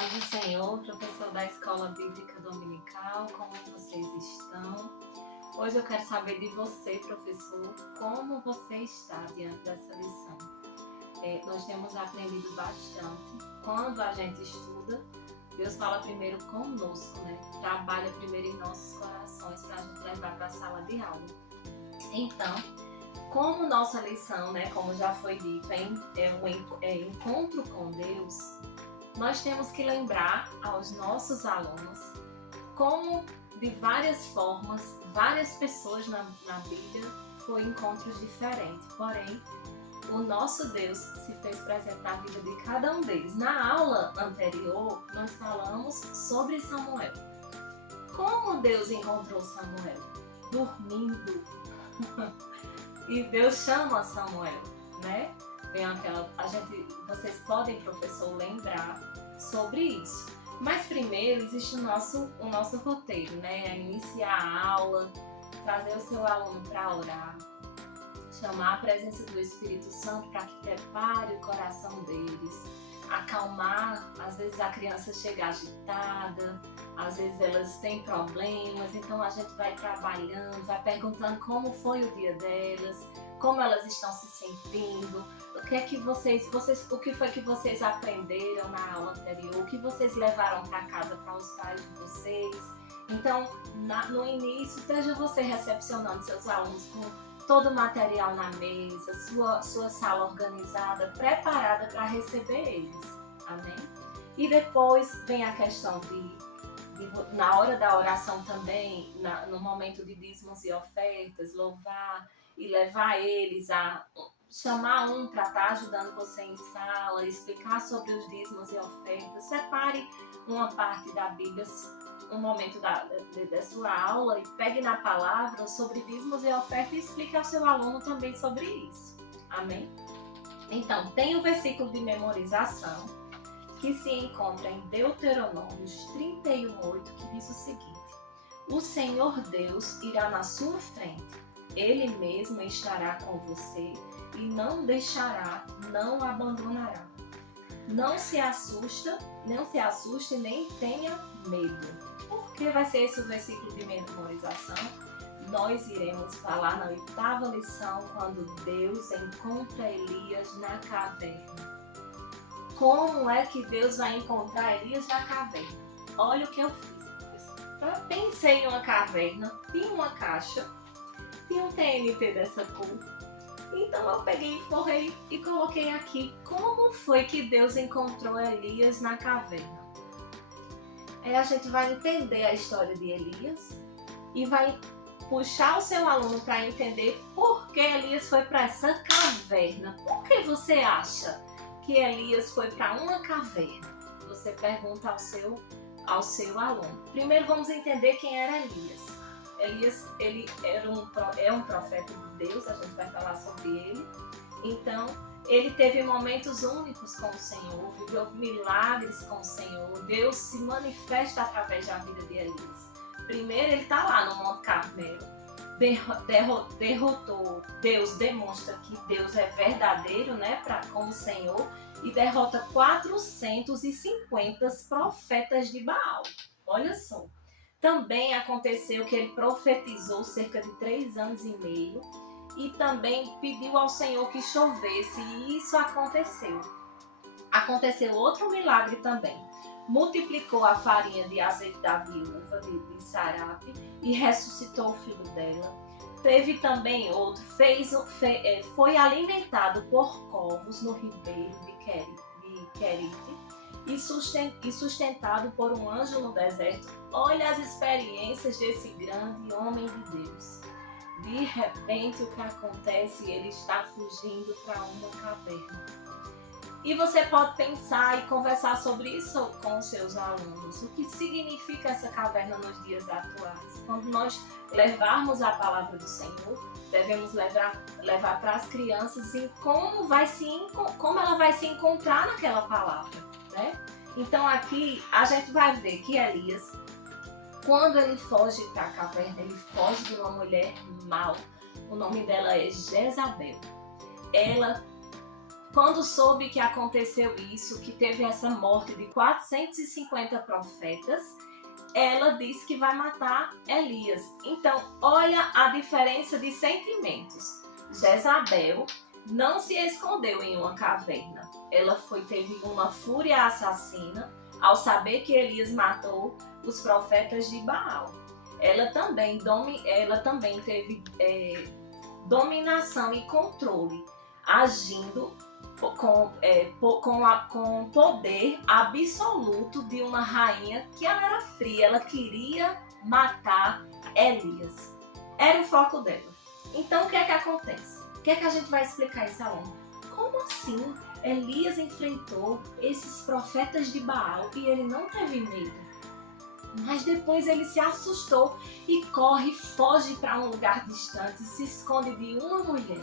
Paz do Senhor, professor da Escola Bíblica Dominical, como vocês estão? Hoje eu quero saber de você, professor, como você está diante dessa lição. Nós temos aprendido bastante. Quando a gente estuda, Deus fala primeiro conosco, né? Trabalha primeiro em nossos corações para a gente levar para a sala de aula. Então, como nossa lição, né, como já foi dito, é encontro com Deus, nós temos que lembrar aos nossos alunos como de várias formas, várias pessoas na Bíblia foi encontros diferentes, porém o nosso Deus se fez presente na vida de cada um deles. Na aula anterior, nós falamos sobre Samuel. Como Deus encontrou Samuel? Dormindo. E Deus chama Samuel, né? Vocês podem, professor, lembrar sobre isso. Mas primeiro existe o nosso roteiro, né? Iniciar a aula, trazer o seu aluno para orar, chamar a presença do Espírito Santo para que prepare o coração deles, acalmar. Às vezes a criança chega agitada, às vezes elas têm problemas, então a gente vai trabalhando, vai perguntando como foi o dia delas, como elas estão se sentindo, o que foi que vocês aprenderam na aula anterior, o que vocês levaram para casa para os pais de vocês. Então, no início, esteja você recepcionando seus alunos com todo o material na mesa, sua sala organizada, preparada para receber eles. Amém? E depois vem a questão na hora da oração também, no momento de dízimos e ofertas, louvar e levar eles a chamar um para estar ajudando você em sala, explicar sobre os dízimos e ofertas. Separe uma parte da Bíblia, um momento da sua aula, e pegue na palavra sobre dízimos e ofertas e explique ao seu aluno também sobre isso. Amém? Então, tem o versículo de memorização que se encontra em Deuteronômios 31:8, que diz o seguinte: o Senhor Deus irá na sua frente, Ele mesmo estará com você e não deixará, não abandonará. Não se assuste, nem tenha medo. Por que vai ser esse o versículo de memorização? Nós iremos falar na 8ª lição, quando Deus encontra Elias na caverna. Como é que Deus vai encontrar Elias na caverna? Olha o que eu fiz. Eu pensei em uma caverna, tinha uma caixa, tinha um TNT dessa cor. Então eu peguei, forrei e coloquei aqui como foi que Deus encontrou Elias na caverna. Aí a gente vai entender a história de Elias e vai puxar o seu aluno para entender por que Elias foi para essa caverna. Por que você acha que Elias foi para uma caverna? Você pergunta ao seu aluno. Primeiro vamos entender quem era Elias. Elias, ele é um profeta de Deus, a gente vai falar sobre ele. Então, ele teve momentos únicos com o Senhor, viveu milagres com o Senhor. Deus se manifesta através da vida de Elias. Primeiro, ele está lá no Monte Carmelo, derrotou. Deus demonstra que Deus é verdadeiro, né, como Senhor, e derrota 450 profetas de Baal. Olha só. Também aconteceu que ele profetizou cerca de 3 anos e meio e também pediu ao Senhor que chovesse, e isso aconteceu. Aconteceu outro milagre também. Multiplicou a farinha de azeite da viúva de Sarape e ressuscitou o filho dela. Teve também outro, foi alimentado por corvos no ribeiro de Querite e sustentado por um anjo no deserto. Olha as experiências desse grande homem de Deus. De repente, o que acontece? Ele está fugindo para uma caverna. E você pode pensar e conversar sobre isso com os seus alunos. O que significa essa caverna nos dias atuais? Quando nós levarmos a palavra do Senhor, devemos levar para as crianças em como ela vai se encontrar naquela palavra, né? Então aqui a gente vai ver que Elias, quando ele foge para a caverna, ele foge de uma mulher mau. O nome dela é Jezabel. Ela Quando soube que aconteceu isso, que teve essa morte de 450 profetas, ela disse que vai matar Elias. Então, olha a diferença de sentimentos. Jezabel não se escondeu em uma caverna. Ela teve uma fúria assassina ao saber que Elias matou os profetas de Baal. Ela também teve dominação e controle, agindo com poder absoluto de uma rainha que ela era fria, ela queria matar Elias. Era o foco dela. Então o que é que acontece? O que é que a gente vai explicar isso aluno? Como assim Elias enfrentou esses profetas de Baal e ele não teve medo? Mas depois ele se assustou e corre, foge para um lugar distante, se esconde de uma mulher.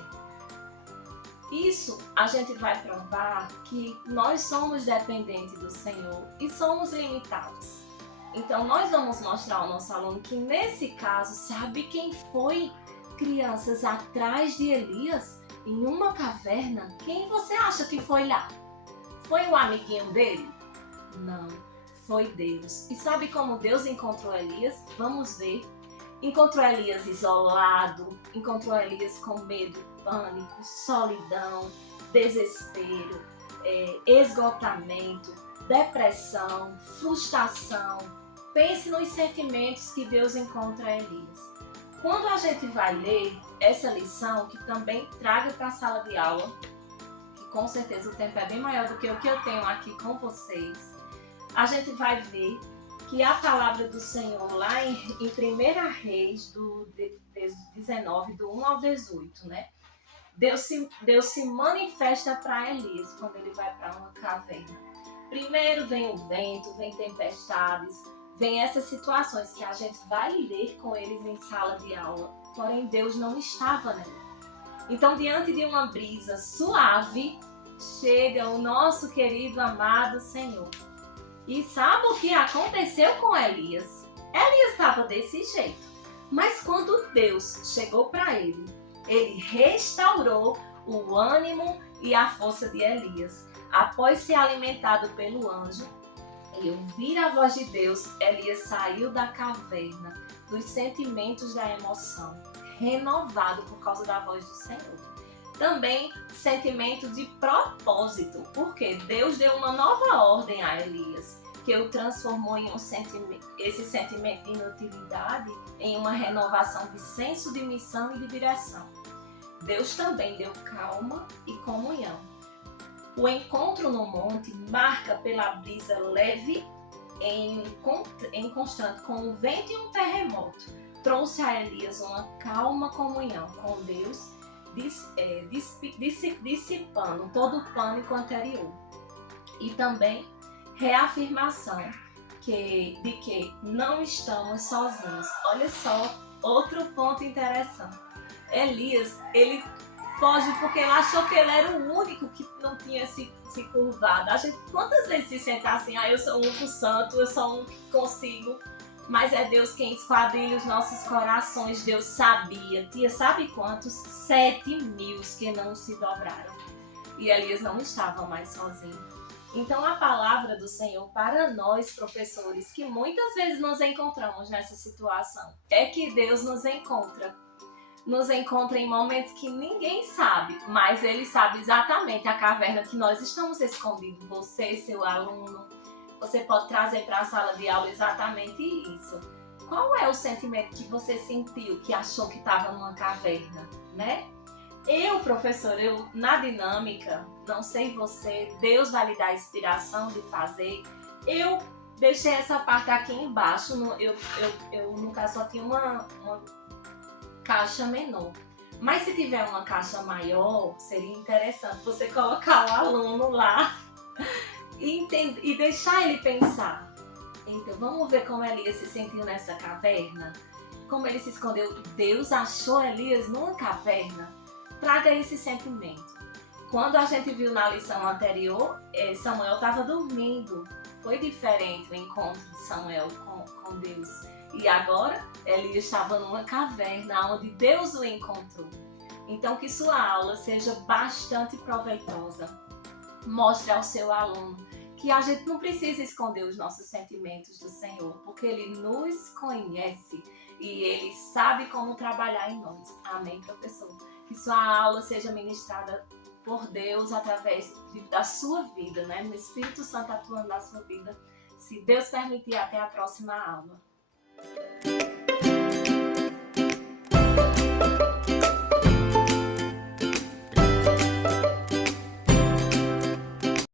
Isso a gente vai provar que nós somos dependentes do Senhor e somos limitados. Então nós vamos mostrar ao nosso aluno que nesse caso, sabe quem foi crianças atrás de Elias em uma caverna? Quem você acha que foi lá? Foi o amiguinho dele? Não, foi Deus. E sabe como Deus encontrou Elias? Vamos ver. Encontrou Elias isolado, encontrou Elias com medo, pânico, solidão, desespero, esgotamento, depressão, frustração. Pense nos sentimentos que Deus encontra Elias. Quando a gente vai ler essa lição, que também traga para a sala de aula, que com certeza o tempo é bem maior do que o que eu tenho aqui com vocês, a gente vai ver que a palavra do Senhor lá em 1 Reis, do 19, do 1 ao 18, né? Deus se manifesta para Elias quando ele vai para uma caverna. Primeiro vem o vento, vem tempestades, vem essas situações que a gente vai ler com eles em sala de aula, porém Deus não estava nela. Então, diante de uma brisa suave, chega o nosso querido, amado Senhor. E sabe o que aconteceu com Elias? Elias estava desse jeito. Mas quando Deus chegou para ele restaurou o ânimo e a força de Elias. Após ser alimentado pelo anjo e ouvir a voz de Deus, Elias saiu da caverna, dos sentimentos da emoção, renovado por causa da voz do Senhor. Também sentimento de propósito, porque Deus deu uma nova ordem a Elias, que o transformou em esse sentimento de inutilidade em uma renovação de senso de missão e de direção. Deus também deu calma e comunhão. O encontro no monte marca pela brisa leve em constante com o vento e um terremoto. Trouxe a Elias uma calma comunhão com Deus, dissipando todo o pânico anterior. E também reafirmação de que não estamos sozinhos. Olha só, outro ponto interessante. Elias, ele foge porque ele achou que ele era o único que não tinha se curvado. A gente, quantas vezes se senta assim, eu sou o único santo, eu sou um que consigo, mas é Deus quem esquadrinha os nossos corações. Deus sabia, sabe quantos? 7.000 que não se dobraram. E Elias não estava mais sozinho. Então a palavra do Senhor para nós, professores, que muitas vezes nos encontramos nessa situação, é que Deus nos encontra em momentos que ninguém sabe, mas Ele sabe exatamente a caverna que nós estamos escondidos. Você, seu aluno, você pode trazer para a sala de aula exatamente isso. Qual é o sentimento que você sentiu, que achou que estava numa caverna, né? Professor, na dinâmica, não sei você, Deus vai lhe dar a inspiração de fazer. Eu deixei essa parte aqui embaixo, eu no caso só tinha uma caixa menor. Mas se tiver uma caixa maior, seria interessante você colocar o aluno lá e deixar ele pensar. Então, vamos ver como Elias se sentiu nessa caverna? Como ele se escondeu? Deus achou Elias numa caverna? Traga esse sentimento. Quando a gente viu na lição anterior, Samuel estava dormindo. Foi diferente o encontro de Samuel com Deus. E agora, Elias estava numa caverna onde Deus o encontrou. Então, que sua aula seja bastante proveitosa. Mostre ao seu aluno que a gente não precisa esconder os nossos sentimentos do Senhor, porque Ele nos conhece e Ele sabe como trabalhar em nós. Amém, professor? Que sua aula seja ministrada por Deus através da sua vida, né? No Espírito Santo atuando na sua vida. Se Deus permitir, até a próxima aula.